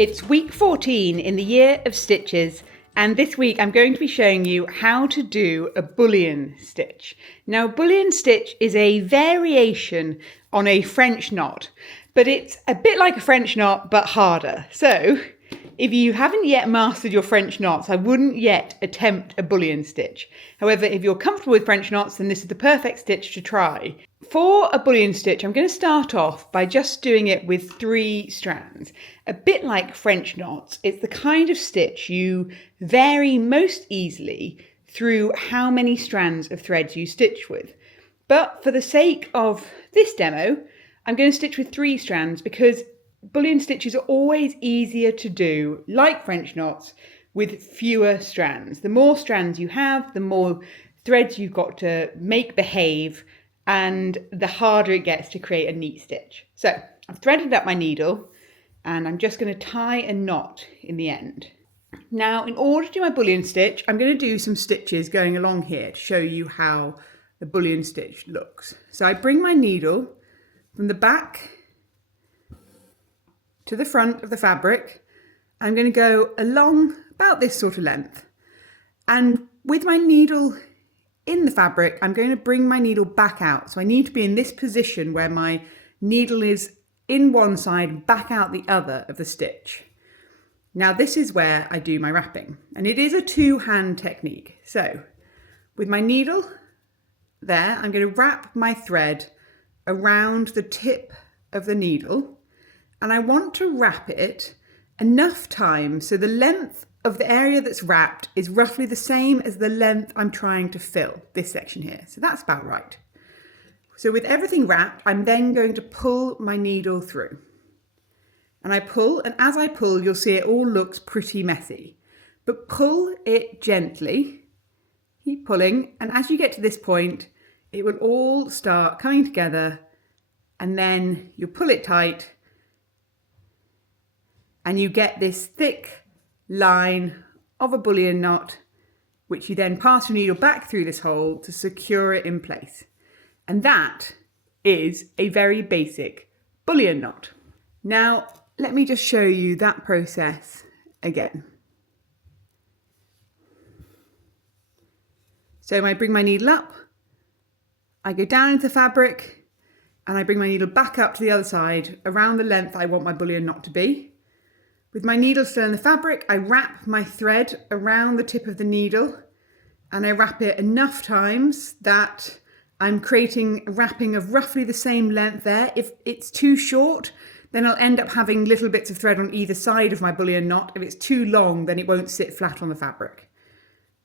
It's week 14 in the year of stitches, and this week I'm going to be showing you how to do a bullion stitch. Now, a bullion stitch is a variation on a French knot, but it's a bit like a French knot but harder. So if you haven't yet mastered your French knots, I wouldn't yet attempt a bullion stitch. However, if you're comfortable with French knots, then this is the perfect stitch to try. For a bullion stitch, I'm going to start off by just doing it with 3 strands. A bit like French knots, it's the kind of stitch you vary most easily through how many strands of threads you stitch with. But for the sake of this demo, I'm going to stitch with 3 strands because bullion stitches are always easier to do, like French knots, with fewer strands. The more strands you have, the more threads you've got to make behave, and the harder it gets to create a neat stitch. So I've threaded up my needle and I'm just going to tie a knot in the end. Now, in order to do my bullion stitch, I'm going to do some stitches going along here to show you how the bullion stitch looks. So I bring my needle from the back to the front of the fabric. I'm going to go along about this sort of length, and with my needle in the fabric, I'm going to bring my needle back out. So I need to be in this position where my needle is in one side, back out the other of the stitch. Now this is where I do my wrapping, and it is a 2-hand technique. So with my needle there, I'm going to wrap my thread around the tip of the needle, and I want to wrap it enough time so the length of the area that's wrapped is roughly the same as the length I'm trying to fill, this section here. So that's about right. So with everything wrapped, I'm then going to pull my needle through. And I pull, and as I pull, you'll see it all looks pretty messy. But pull it gently, keep pulling, and as you get to this point, it will all start coming together, and then you pull it tight, and you get this thick line of a bullion knot, which you then pass your needle back through this hole to secure it in place. And that is a very basic bullion knot. Now, let me just show you that process again. So I bring my needle up, I go down into the fabric, and I bring my needle back up to the other side around the length I want my bullion knot to be. With my needle still in the fabric, I wrap my thread around the tip of the needle, and I wrap it enough times that I'm creating a wrapping of roughly the same length there. If it's too short, then I'll end up having little bits of thread on either side of my bullion knot. If it's too long, then it won't sit flat on the fabric.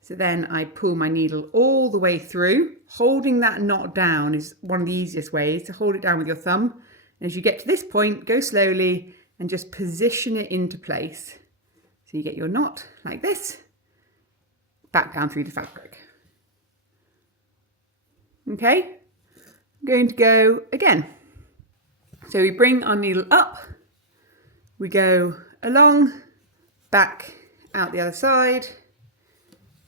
So then I pull my needle all the way through. Holding that knot down is one of the easiest ways to hold it down with your thumb. And as you get to this point, go slowly and just position it into place. So you get your knot like this, back down through the fabric. Okay, I'm going to go again. So we bring our needle up, we go along, back out the other side,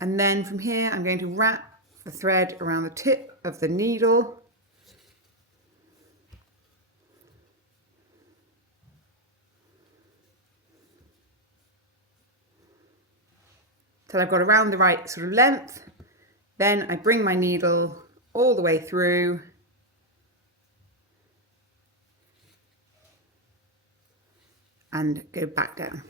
and then from here I'm going to wrap the thread around the tip of the needle. Till I've got around the right sort of length. Then I bring my needle all the way through and go back down.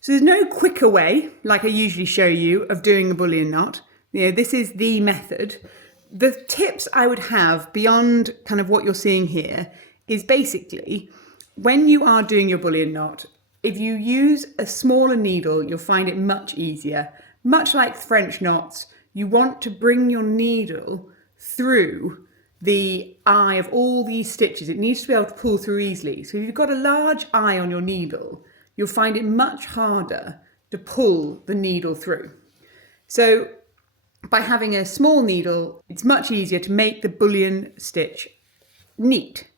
So there's no quicker way, like I usually show you, of doing a bullion knot. You know, this is the method. The tips I would have beyond kind of what you're seeing here is basically when you are doing your bullion knot, if you use a smaller needle, you'll find it much easier. Much like French knots, you want to bring your needle through the eye of all these stitches. It needs to be able to pull through easily. So if you've got a large eye on your needle, you'll find it much harder to pull the needle through. So by having a small needle, it's much easier to make the bullion stitch neat.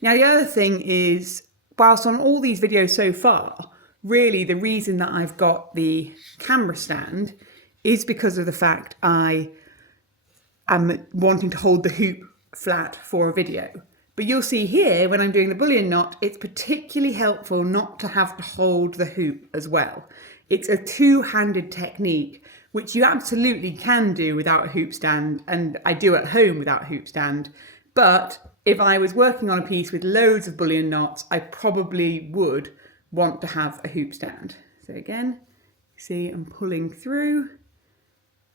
Now the other thing is, whilst on all these videos so far, really the reason that I've got the camera stand is because of the fact I am wanting to hold the hoop flat for a video. But you'll see here, when I'm doing the bullion knot, it's particularly helpful not to have to hold the hoop as well. It's a two-handed technique, which you absolutely can do without a hoop stand, and I do at home without a hoop stand. But if I was working on a piece with loads of bullion knots, I probably would want to have a hoop stand. So again, see, I'm pulling through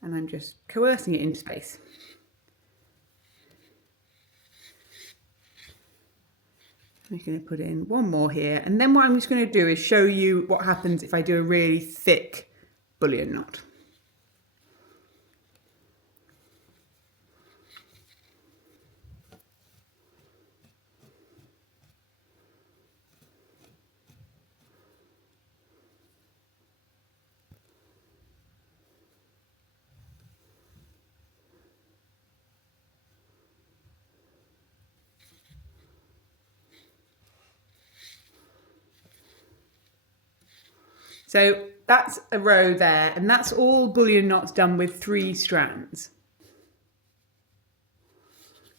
and I'm just coercing it into space. I'm going to put in one more here, and then what I'm just going to do is show you what happens if I do a really thick bullion knot. So that's a row there, and that's all bullion knots done with 3 strands.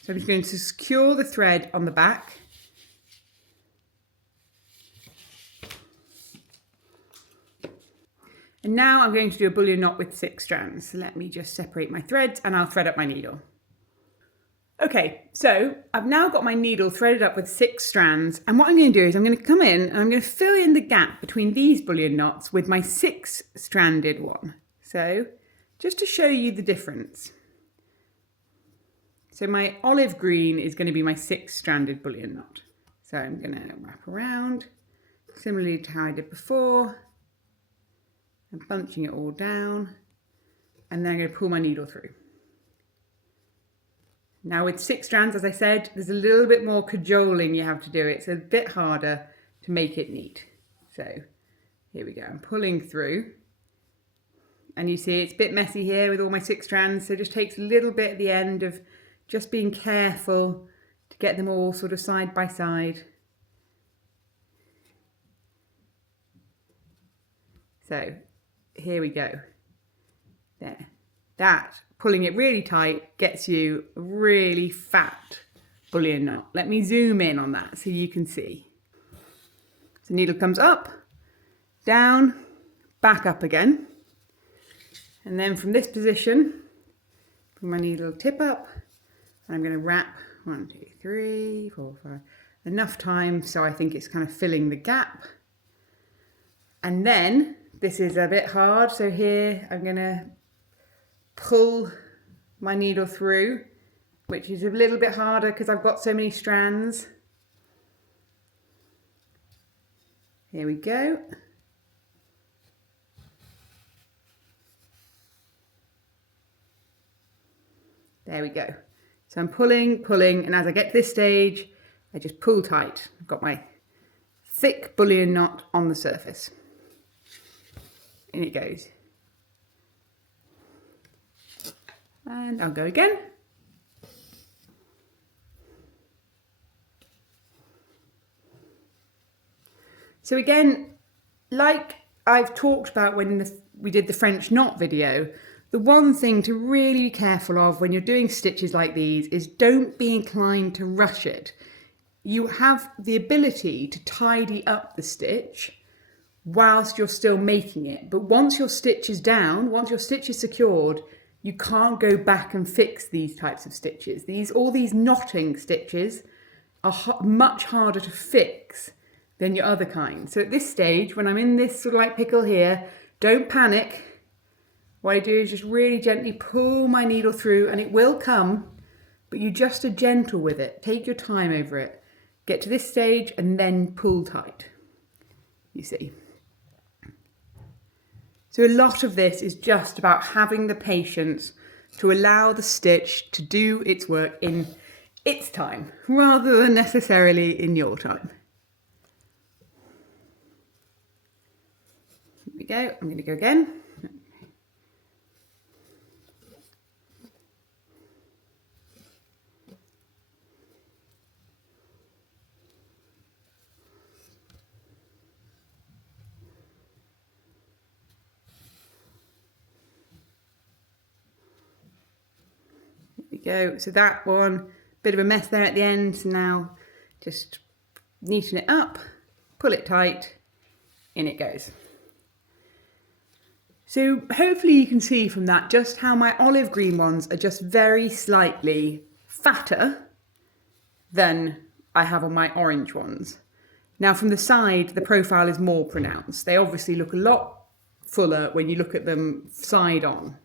So I'm just going to secure the thread on the back. And now I'm going to do a bullion knot with 6 strands. So let me just separate my threads and I'll thread up my needle. Okay, so I've now got my needle threaded up with 6 strands, and what I'm going to do is I'm going to come in and I'm going to fill in the gap between these bullion knots with my 6-stranded one. So just to show you the difference. So my olive green is going to be my 6-stranded bullion knot. So I'm going to wrap around, similarly to how I did before. I'm bunching it all down, and then I'm going to pull my needle through. Now with 6 strands, as I said, there's a little bit more cajoling you have to do. It's a bit harder to make it neat. So here we go, I'm pulling through. And you see it's a bit messy here with all my 6 strands, so it just takes a little bit at the end of just being careful to get them all sort of side by side. So here we go. There. That, pulling it really tight, gets you a really fat bullion knot. Let me zoom in on that so you can see. So the needle comes up, down, back up again. And then from this position, put my needle tip up, and I'm going to wrap 1, 2, 3, 4, 5, enough time so I think it's kind of filling the gap. And then this is a bit hard, so here I'm going to pull my needle through, which is a little bit harder because I've got so many strands. Here we go. There we go. So I'm pulling, and as I get to this stage, I just pull tight. I've got my thick bullion knot on the surface. In it goes. And I'll go again. So again, like I've talked about when we did the French knot video, the one thing to really be careful of when you're doing stitches like these is don't be inclined to rush it. You have the ability to tidy up the stitch whilst you're still making it. But once your stitch is down, once your stitch is secured, you can't go back and fix these types of stitches. All these knotting stitches are much harder to fix than your other kind. So at this stage, when I'm in this sort of like pickle here, don't panic. What I do is just really gently pull my needle through, and it will come, but you just are gentle with it. Take your time over it. Get to this stage and then pull tight, you see. So a lot of this is just about having the patience to allow the stitch to do its work in its time, rather than necessarily in your time. Here we go, I'm going to go again. Go. So that one, Bit of a mess there at the end, so now just neaten it up, pull it tight, in it goes. So hopefully you can see from that just how my olive green ones are just very slightly fatter than I have on my orange ones. Now from the side, the profile is more pronounced. They obviously look a lot fuller when you look at them side on.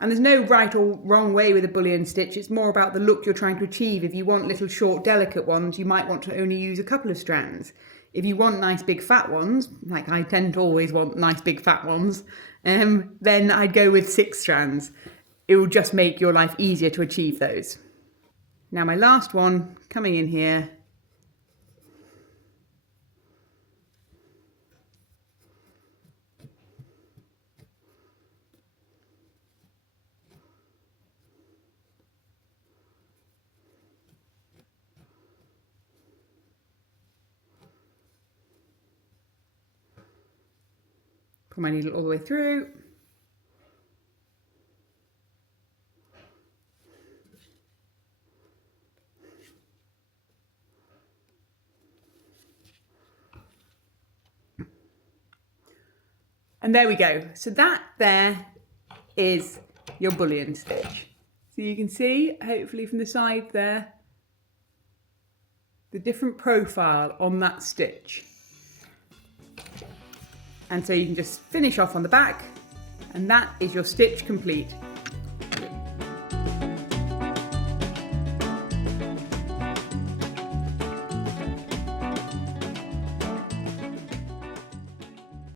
And there's no right or wrong way with a bullion stitch. It's more about the look you're trying to achieve. If you want little short delicate ones, you might want to only use a couple of strands. If you want nice big fat ones, like I tend to always want nice big fat ones, then I'd go with 6 strands. It will just make your life easier to achieve those. Now my last one coming in here. Pull my needle all the way through. And there we go. So that there is your bullion stitch. So you can see, hopefully from the side there, the different profile on that stitch. And so you can just finish off on the back, and that is your stitch complete.